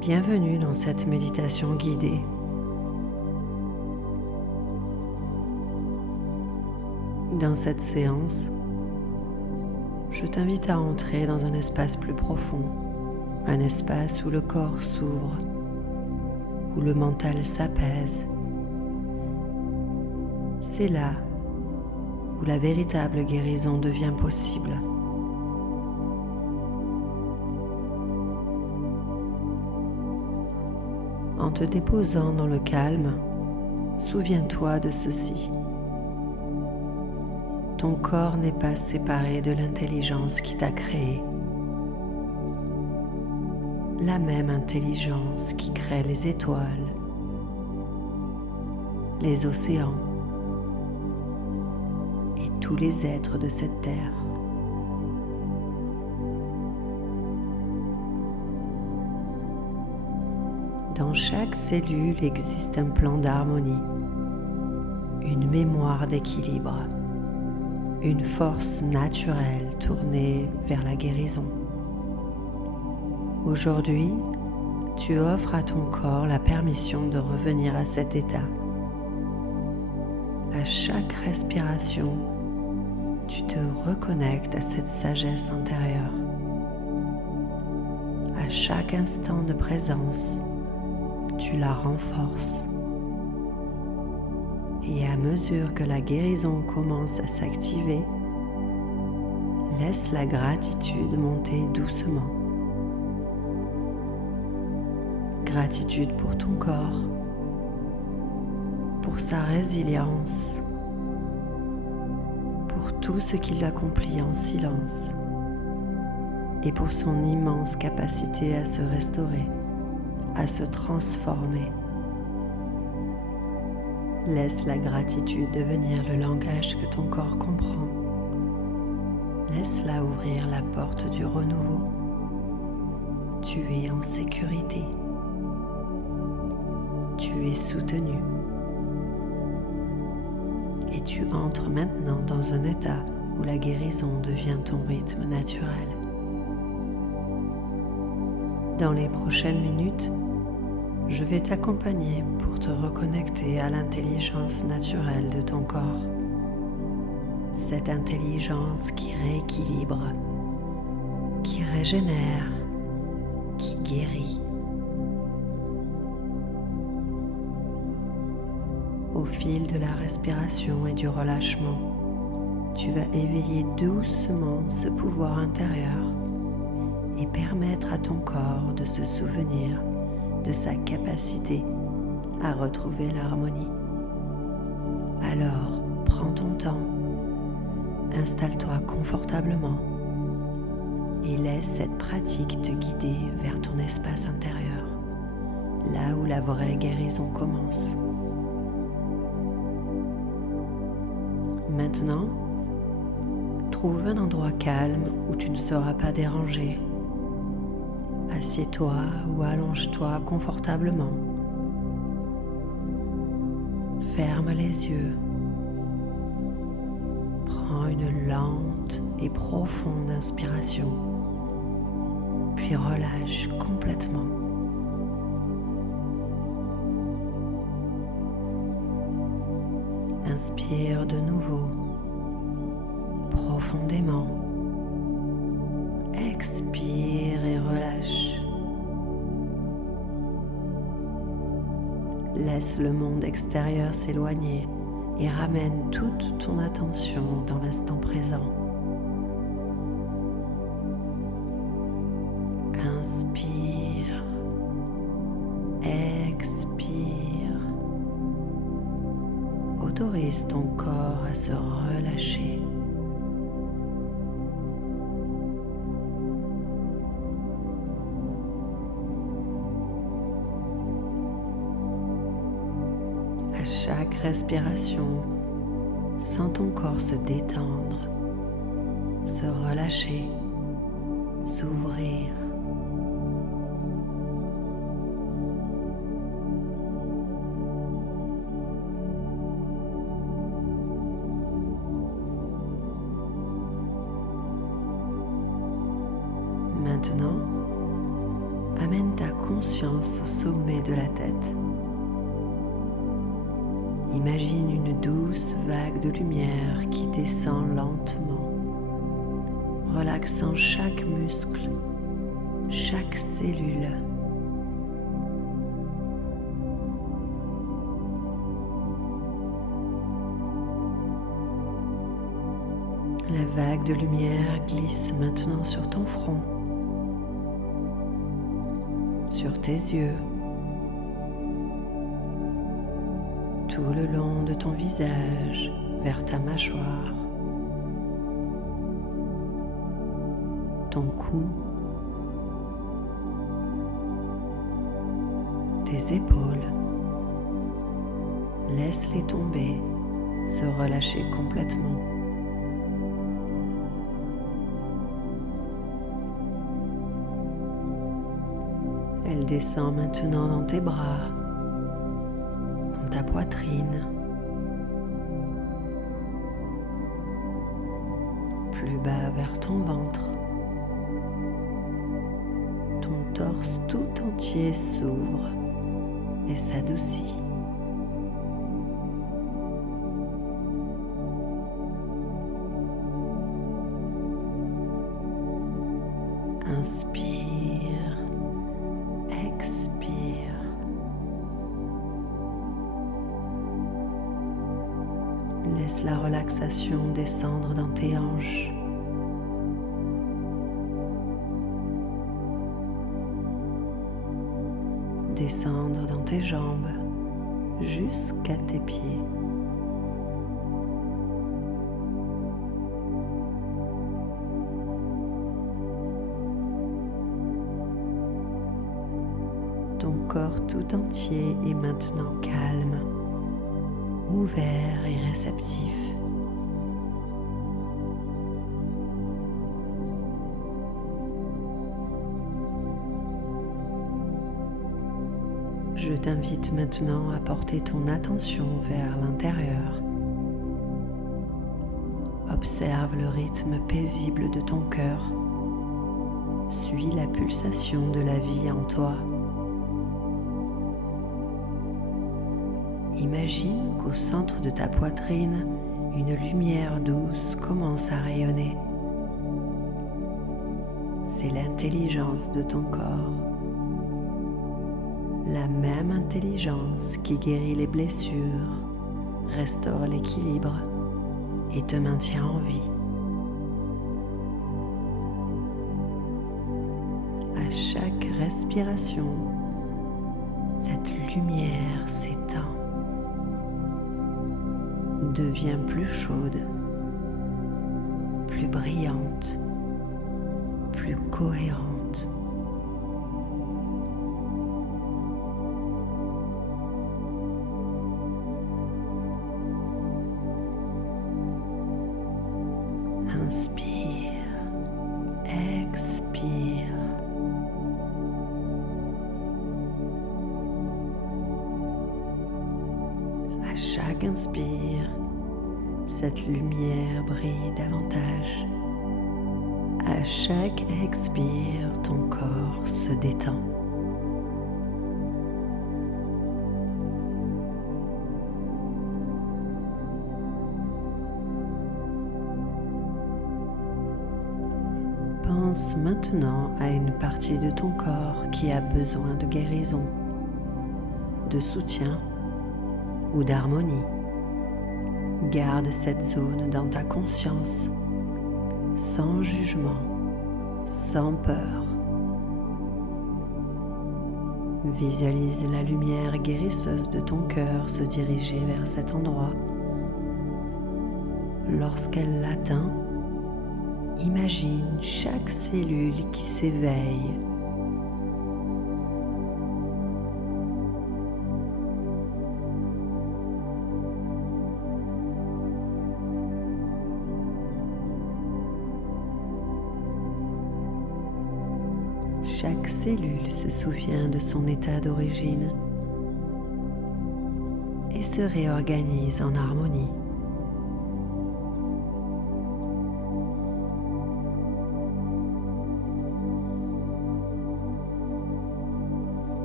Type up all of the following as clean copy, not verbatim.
Bienvenue dans cette méditation guidée. Dans cette séance, je t'invite à entrer dans un espace plus profond, un espace où le corps s'ouvre, où le mental s'apaise. C'est là où la véritable guérison devient possible. En te déposant dans le calme, souviens-toi de ceci. Ton corps n'est pas séparé de l'intelligence qui t'a créé. La même intelligence qui crée les étoiles, les océans et tous les êtres de cette terre. Dans chaque cellule existe un plan d'harmonie, une mémoire d'équilibre, une force naturelle tournée vers la guérison. Aujourd'hui, tu offres à ton corps la permission de revenir à cet état. À chaque respiration, tu te reconnectes à cette sagesse intérieure. À chaque instant de présence, tu la renforces. Et à mesure que la guérison commence à s'activer, laisse la gratitude monter doucement. Gratitude pour ton corps, pour sa résilience, pour tout ce qu'il accomplit en silence et pour son immense capacité à se restaurer, à se transformer. Laisse la gratitude devenir le langage que ton corps comprend. Laisse-la ouvrir la porte du renouveau. Tu es en sécurité. Tu es soutenu. Et tu entres maintenant dans un état où la guérison devient ton rythme naturel. Dans les prochaines minutes, je vais t'accompagner pour te reconnecter à l'intelligence naturelle de ton corps. Cette intelligence qui rééquilibre, qui régénère, qui guérit. Au fil de la respiration et du relâchement, tu vas éveiller doucement ce pouvoir intérieur et permettre à ton corps de se souvenir de sa capacité à retrouver l'harmonie. Alors, prends ton temps, installe-toi confortablement et laisse cette pratique te guider vers ton espace intérieur, là où la vraie guérison commence. Maintenant, trouve un endroit calme où tu ne seras pas dérangé. Assieds-toi ou allonge-toi confortablement. Ferme les yeux. Prends une lente et profonde inspiration, puis relâche complètement. Inspire de nouveau, profondément. Expire et relâche. Laisse le monde extérieur s'éloigner et ramène toute ton attention dans l'instant présent. Inspire, expire. Autorise ton corps à se relâcher. À chaque respiration, sens ton corps se détendre, se relâcher, s'ouvrir. Maintenant, Amène ta conscience au sommet de la tête. Imagine une douce vague de lumière qui descend lentement, relaxant chaque muscle, chaque cellule. La vague de lumière glisse maintenant sur ton front, sur tes yeux, tout le long de ton visage vers ta mâchoire, ton cou, tes épaules. Laisse-les tomber, se relâcher complètement. Elle descend maintenant dans tes bras, dans ta poitrine, plus bas vers ton ventre. Ton torse tout entier s'ouvre et s'adoucit. Inspire, expire. Laisse la relaxation descendre dans tes hanches. Descendre dans tes jambes jusqu'à tes pieds. Ton corps tout entier est maintenant calme, ouvert et réceptif. Je t'invite maintenant à porter ton attention vers l'intérieur. Observe le rythme paisible de ton cœur. Suis la pulsation de la vie en toi. Imagine qu'au centre de ta poitrine, une lumière douce commence à rayonner. C'est l'intelligence de ton corps. La même intelligence qui guérit les blessures, restaure l'équilibre et te maintient en vie. À chaque respiration, cette lumière s'étend, devient plus chaude, plus brillante, plus cohérente. Inspire, expire. À chaque inspire, cette lumière brille davantage. À chaque expire, ton corps se détend. Pense maintenant à une partie de ton corps qui a besoin de guérison, de soutien ou d'harmonie. Garde cette zone dans ta conscience, sans jugement, sans peur. Visualise la lumière guérisseuse de ton cœur se diriger vers cet endroit. Lorsqu'elle l'atteint, imagine chaque cellule qui s'éveille. Chaque cellule se souvient de son état d'origine et se réorganise en harmonie.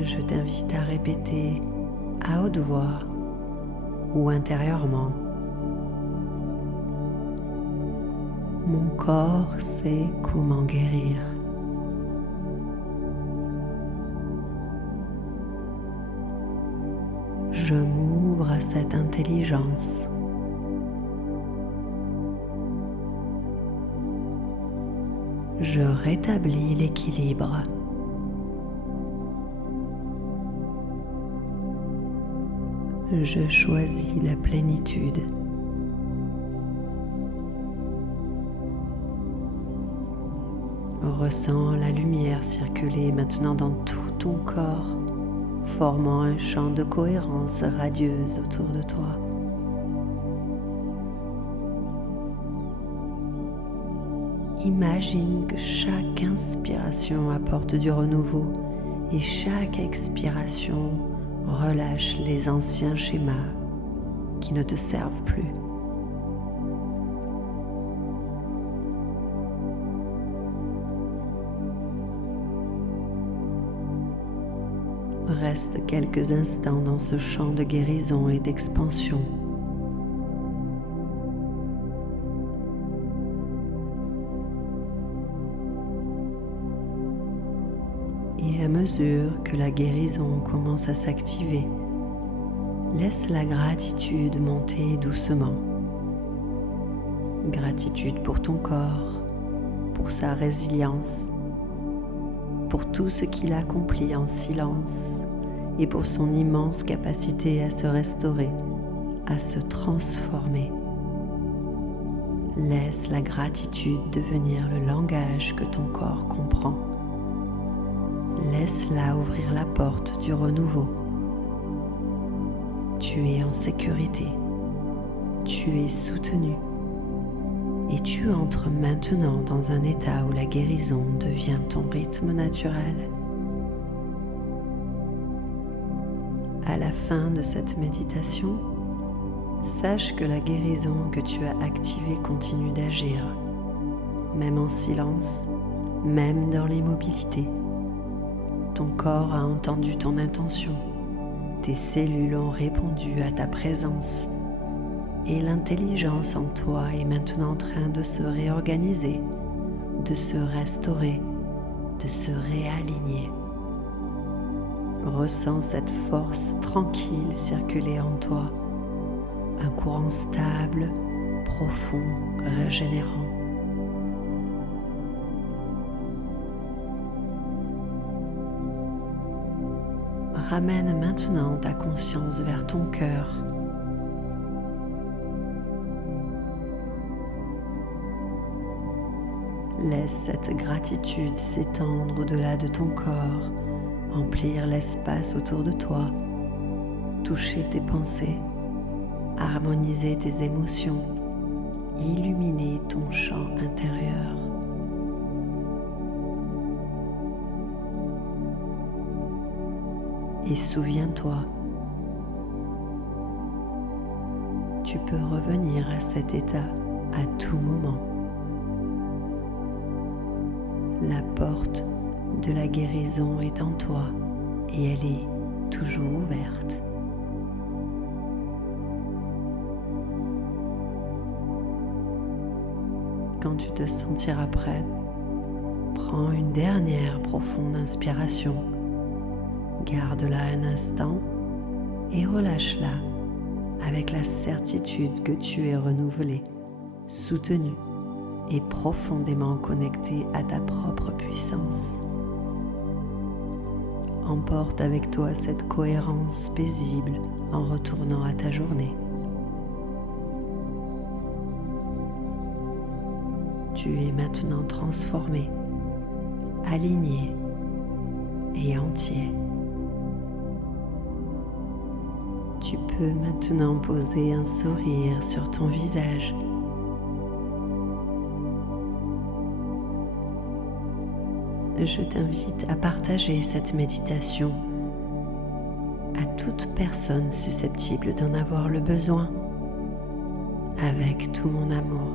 Je t'invite à répéter à haute voix ou intérieurement. Mon corps sait comment guérir. Je m'ouvre à cette intelligence. Je rétablis l'équilibre. Je choisis la plénitude. Ressens la lumière circuler maintenant dans tout ton corps, formant un champ de cohérence radieuse autour de toi. Imagine que chaque inspiration apporte du renouveau et chaque expiration relâche les anciens schémas qui ne te servent plus. Reste quelques instants dans ce champ de guérison et d'expansion. Et à mesure que la guérison commence à s'activer, laisse la gratitude monter doucement. Gratitude pour ton corps, pour sa résilience, pour tout ce qu'il accomplit en silence et pour son immense capacité à se restaurer, à se transformer. Laisse la gratitude devenir le langage que ton corps comprend. Laisse-la ouvrir la porte du renouveau. Tu es en sécurité, tu es soutenu et tu entres maintenant dans un état où la guérison devient ton rythme naturel. À la fin de cette méditation, sache que la guérison que tu as activée continue d'agir, même en silence, même dans l'immobilité. Ton corps a entendu ton intention, tes cellules ont répondu à ta présence et l'intelligence en toi est maintenant en train de se réorganiser, de se restaurer, de se réaligner. Ressens cette force tranquille circuler en toi, un courant stable, profond, régénérant. Ramène maintenant ta conscience vers ton cœur. Laisse cette gratitude s'étendre au-delà de ton corps, remplir l'espace autour de toi, toucher tes pensées, harmoniser tes émotions, illuminer ton champ intérieur. Et souviens-toi, tu peux revenir à cet état à tout moment. La porte de la guérison est en toi et elle est toujours ouverte. Quand tu te sentiras prête, prends une dernière profonde inspiration. Garde-la un instant et relâche-la avec la certitude que tu es renouvelé, soutenu et profondément connecté à ta propre puissance. Emporte avec toi cette cohérence paisible en retournant à ta journée. Tu es maintenant transformé, aligné et entier. Tu peux maintenant poser un sourire sur ton visage. Je t'invite à partager cette méditation à toute personne susceptible d'en avoir le besoin, avec tout mon amour.